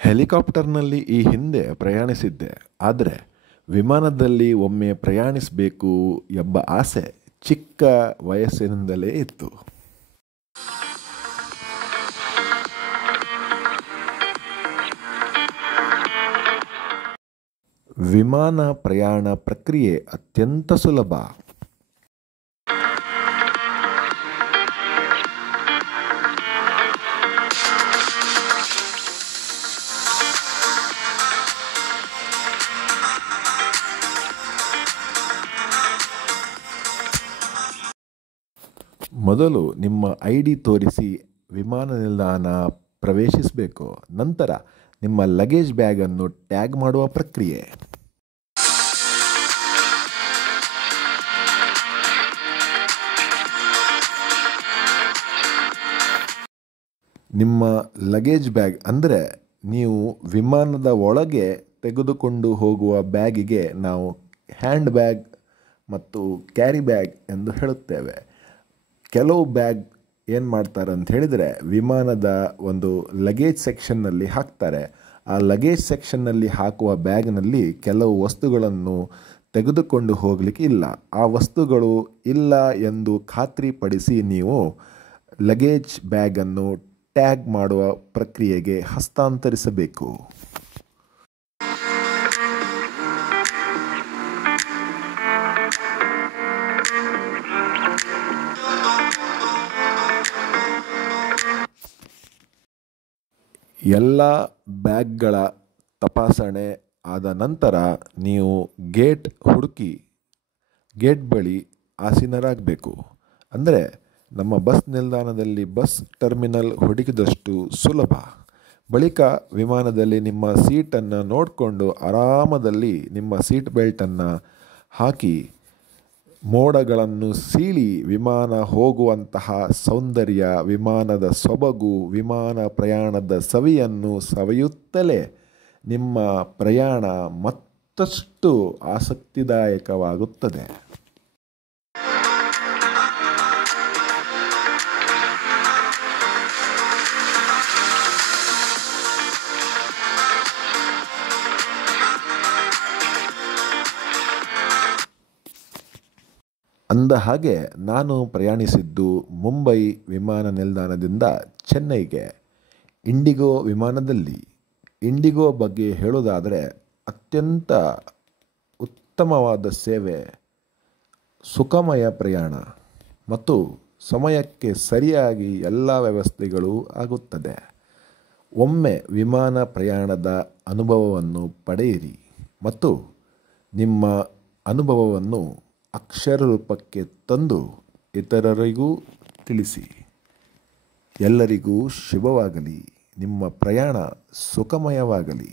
ಹೆಲಿಕಾಪ್ಟರ್ನಲ್ಲಿ ಈ ಹಿಂದೆ ಪ್ರಯಾಣಿಸಿದ್ದೆ. ಆದರೆ ವಿಮಾನದಲ್ಲಿ ಒಮ್ಮೆ ಪ್ರಯಾಣಿಸಬೇಕು ಎಂಬ ಆಸೆ ಚಿಕ್ಕ ವಯಸ್ಸಿನಿಂದಲೇ ಇತ್ತು. ವಿಮಾನ ಪ್ರಯಾಣ ಪ್ರಕ್ರಿಯೆ ಅತ್ಯಂತ ಸುಲಭ. ಮೊದಲು ನಿಮ್ಮ ID ತೋರಿಸಿ ವಿಮಾನ ನಿಲ್ದಾಣ ಪ್ರವೇಶಿಸಬೇಕು. ನಂತರ ನಿಮ್ಮ ಲಗೇಜ್ ಬ್ಯಾಗನ್ನು ಟ್ಯಾಗ್ ಮಾಡುವ ಪ್ರಕ್ರಿಯೆ. ನಿಮ್ಮ ಲಗೇಜ್ ಬ್ಯಾಗ್ ಅಂದರೆ ನೀವು ವಿಮಾನದ ಒಳಗೆ ತೆಗೆದುಕೊಂಡು ಹೋಗುವ ಬ್ಯಾಗಿಗೆ ನಾವು ಹ್ಯಾಂಡ್ ಬ್ಯಾಗ್ ಮತ್ತು ಕ್ಯಾರಿ ಬ್ಯಾಗ್ ಎಂದು ಹೇಳುತ್ತೇವೆ. ಕೆಲವು ಬ್ಯಾಗ್ ಏನು ಮಾಡ್ತಾರೆ ಅಂತ ಹೇಳಿದರೆ ವಿಮಾನದ ಒಂದು ಲಗೇಜ್ ಸೆಕ್ಷನ್ನಲ್ಲಿ ಹಾಕ್ತಾರೆ. ಆ ಲಗೇಜ್ ಸೆಕ್ಷನ್ನಲ್ಲಿ ಹಾಕುವ ಬ್ಯಾಗ್ನಲ್ಲಿ ಕೆಲವು ವಸ್ತುಗಳನ್ನು ತೆಗೆದುಕೊಂಡು ಹೋಗಲಿಕ್ಕೆ ಇಲ್ಲ. ಆ ವಸ್ತುಗಳು ಇಲ್ಲ ಎಂದು ಖಾತ್ರಿಪಡಿಸಿ ನೀವು ಲಗೇಜ್ ಬ್ಯಾಗನ್ನು ಟ್ಯಾಗ್ ಮಾಡುವ ಪ್ರಕ್ರಿಯೆಗೆ ಹಸ್ತಾಂತರಿಸಬೇಕು. ಎಲ್ಲ ಬ್ಯಾಗ್ಗಳ ತಪಾಸಣೆ ಆದ ನಂತರ ನೀವು ಗೇಟ್ ಹುಡುಕಿ ಗೇಟ್ ಬಳಿ ಆಸೀನರಾಗಬೇಕು. ಅಂದರೆ ನಮ್ಮ ಬಸ್ ನಿಲ್ದಾಣದಲ್ಲಿ ಬಸ್ ಟರ್ಮಿನಲ್ ಹುಡುಕಿದಷ್ಟು ಸುಲಭ. ಬಳಿಕ ವಿಮಾನದಲ್ಲಿ ನಿಮ್ಮ ಸೀಟನ್ನು ನೋಡಿಕೊಂಡು ಆರಾಮದಲ್ಲಿ ನಿಮ್ಮ ಸೀಟ್ ಬೆಲ್ಟನ್ನು ಹಾಕಿ ಮೋಡಗಳನ್ನು ಸೀಳಿ ವಿಮಾನ ಹೋಗುವಂತಹ ಸೌಂದರ್ಯ, ವಿಮಾನದ ಸೊಬಗು, ವಿಮಾನ ಪ್ರಯಾಣದ ಸವಿಯನ್ನು ಸವಿಯುತ್ತಲೇ ನಿಮ್ಮ ಪ್ರಯಾಣ ಮತ್ತಷ್ಟು ಆಸಕ್ತಿದಾಯಕವಾಗುತ್ತದೆ. ಅಂದ ಹಾಗೆ ನಾನು ಪ್ರಯಾಣಿಸಿದ್ದು ಮುಂಬೈ ವಿಮಾನ ನಿಲ್ದಾಣದಿಂದ ಚೆನ್ನೈಗೆ ಇಂಡಿಗೋ ವಿಮಾನದಲ್ಲಿ. ಇಂಡಿಗೋ ಬಗ್ಗೆ ಹೇಳೋದಾದರೆ ಅತ್ಯಂತ ಉತ್ತಮವಾದ ಸೇವೆ, ಸುಖಮಯ ಪ್ರಯಾಣ ಮತ್ತು ಸಮಯಕ್ಕೆ ಸರಿಯಾಗಿ ಎಲ್ಲ ವ್ಯವಸ್ಥೆಗಳು ಆಗುತ್ತದೆ. ಒಮ್ಮೆ ವಿಮಾನ ಪ್ರಯಾಣದ ಅನುಭವವನ್ನು ಪಡೆಯಿರಿ ಮತ್ತು ನಿಮ್ಮ ಅನುಭವವನ್ನು ಅಕ್ಷರ ರೂಪಕ್ಕೆ ತಂದು ಇತರರಿಗೂ ತಿಳಿಸಿ. ಎಲ್ಲರಿಗೂ ಶುಭವಾಗಲಿ. ನಿಮ್ಮ ಪ್ರಯಾಣ ಸುಖಮಯವಾಗಲಿ.